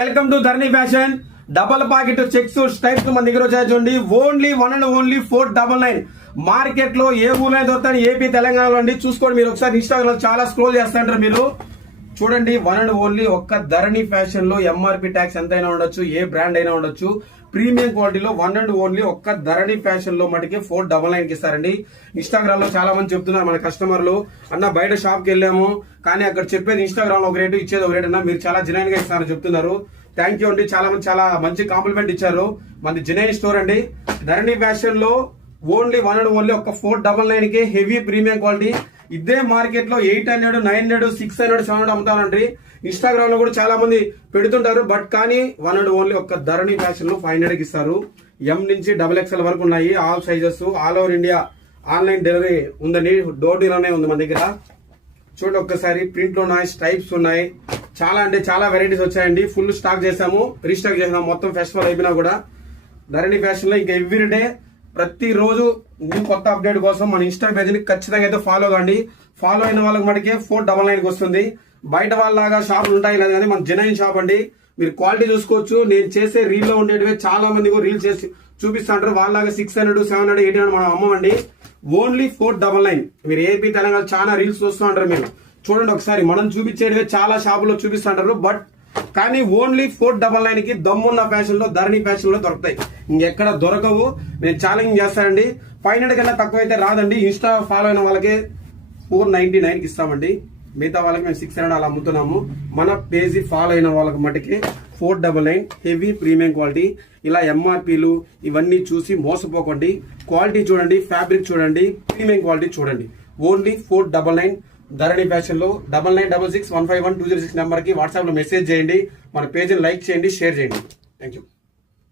Welcome to Dharani fashion. Double pocket checks స్టైప్స్ మన దగ్గర వచ్చాయి చూడండి. ఓన్లీ 499 మార్కెట్ లో ఏ ఊర్లో దొరుకుతాయి ఏపీ తెలంగాణలో అండి. చూసుకోండి మీరు ఒకసారి ఇన్స్టాగ్రామ్ చాలా స్క్రోల్ చేస్తుంటారు మీరు చూడండి. ఓన్లీ ఒక్క ధరణి ఫ్యాషన్ లో ఎంఆర్పి ట్యాక్స్ ఎంతైనా ఉండొచ్చు, ఏ బ్రాండ్ అయినా ఉండొచ్చు. ప్రీమియం క్వాలిటీలో ఓన్లీ ఒక్క ధరణి ఫ్యాషన్ లో మటుకే 499 కి ఇస్తారండి. ఇన్స్టాగ్రామ్ లో చాలా మంది చెప్తున్నారు మన కస్టమర్లు, అన్న బయట షాప్ కి వెళ్ళాము కానీ అక్కడ చెప్పేది ఇన్స్టాగ్రామ్ లో ఒక రేటు ఇచ్చేది ఒక రేటు అన్న, మీరు చాలా జెన్యూన్ గా ఇస్తారని చెప్తున్నారు. థ్యాంక్ యూ అండి, చాలా మంచి కాంప్లిమెంట్ ఇచ్చారు. మనది జెన్యూన్ స్టోర్ అండి. ధరణి ఫ్యాషన్ లో ఓన్లీ ఒక్క 499 కి హెవీ ప్రీమియం క్వాలిటీ. ఇదే మార్కెట్ లో 800, 900, 600, 700 అమ్ముతారండి. ఇన్స్టాగ్రామ్ లో కూడా చాలా మంది పెడుతుంటారు. బట్ కానీ ఓన్లీ ఒక్క ధరణి ఫ్యాషన్ లో 500 కి ఇస్తారు. ఎం నుంచి XXL వరకు ఉన్నాయి. All sizes, all over India online delivery ఉందండి. డోర్ డెలివరీ ఉంది మన దగ్గర. చూడండి ఒక్కసారి, ప్రింట్ లో ఉన్నాయి, స్టైప్స్ ఉన్నాయి, చాలా వెరైటీస్ వచ్చాయండి. ఫుల్ స్టాక్ చేసాము, రీస్టాక్ చేసాము. మొత్తం ఫెస్టివల్ అయిపోయినా కూడా ధరణి ఫ్యాషన్ లో ఇంకా ఎవ్రీడే ప్రతిరోజు న్యూ కొత్త అప్డేట్ కోసం మన ఇన్స్టా పేజ్ ని ఖచ్చితంగా అయితే ఫాలో కండి. ఫాలో అయిన వాళ్ళకి మనకి 499 కి వస్తుంది. బయట వాళ్ళలాగా షాపులు ఉంటాయి లేదు కానీ మన జెన్యూన్ షాప్ అండి. మీరు క్వాలిటీ చూసుకోవచ్చు. నేను చేసే రీల్ లో ఉండేటివే చాలా మంది రీల్ చేసి చూపిస్తుంటారు. వాళ్ళలాగా 600, 700, 800 మనం అమ్మమండి. ఓన్లీ 499. మీరు ఏపీ తెలంగాణ చాలా రీల్స్ చూస్తూ ఉంటారు. మీరు చూడండి ఒకసారి, మనం చూపించేటివే చాలా షాపులో చూపిస్తుంటారు. బట్ కానీ ఓన్లీ 499 కి దమ్మున్న ఫ్యాషన్ లో ధరణి ఫ్యాషన్ లో దొరుకుతాయి. ఇంకెక్కడ దొరకవు. నేను ఛాలెంజ్ చేస్తానండి. 500 కన్నా తక్కువ అయితే రాదండి. ఇన్స్టా ఫాలో అయిన వాళ్ళకి 499 కి ఇస్తామండి. మిగతా వాళ్ళకి మేము 600 అలా అమ్ముతున్నాము. మన పేజీ ఫాలో అయిన వాళ్ళకి మటుకే 499 హెవీ ప్రీమియం క్వాలిటీ. ఇలా ఎంఆర్పీలు ఇవన్నీ చూసి మోసపోకండి. క్వాలిటీ చూడండి, ఫ్యాబ్రిక్ చూడండి, ప్రీమియం క్వాలిటీ చూడండి. ఓన్లీ 499 ధరణి ఫ్యాషన్ లో 9966151206 నెంబర్ కి వాట్సాప్ లో మెసేజ్ చేయండి. మన పేజీని లైక్ చేయండి, షేర్ చేయండి. Thank you.